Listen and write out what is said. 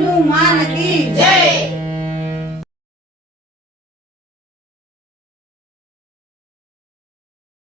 માનું જય